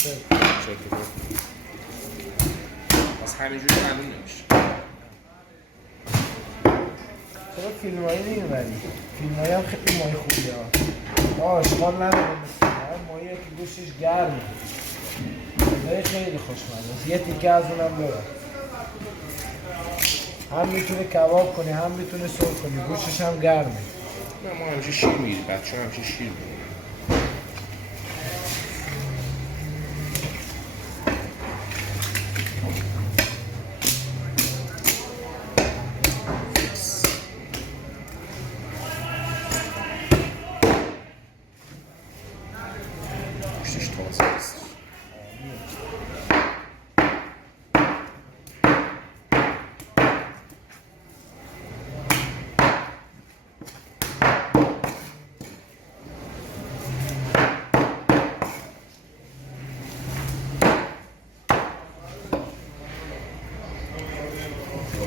چطور؟ پس همینجوری معلوم نمیشه. چرا فیلم هایی نمیبری؟ فیلم هایی هم خیلی ماهی خوبی ها. ما آشغال نداریم ماهی که گوشتش گرمه. خیلی خوشمزه. یه تیکه از اونم ببر. هم میتونه کباب کنی هم میتونه سرخ کنی. گوشتش هم گرمه. نه ما همیشه شیر میگیریم. بچه ها همیشه شیر میگیریم. گوشتش تازه است.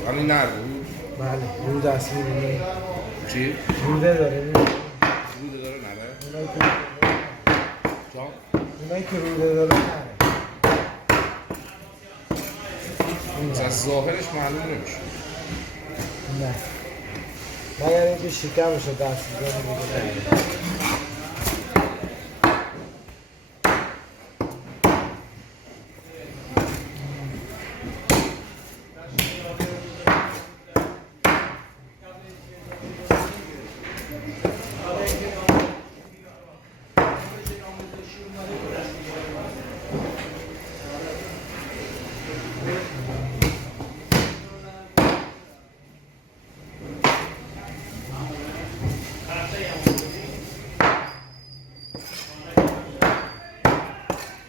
همین نر بود؟ بله روده هست میبینی؟ چی؟ روده داره میبینی؟ روده داره نره؟ اونایی که روده داره نره. از ظاهرش معلوم نمیشه. نه مگر اینکه شکمشو دست بزنی میگه نره.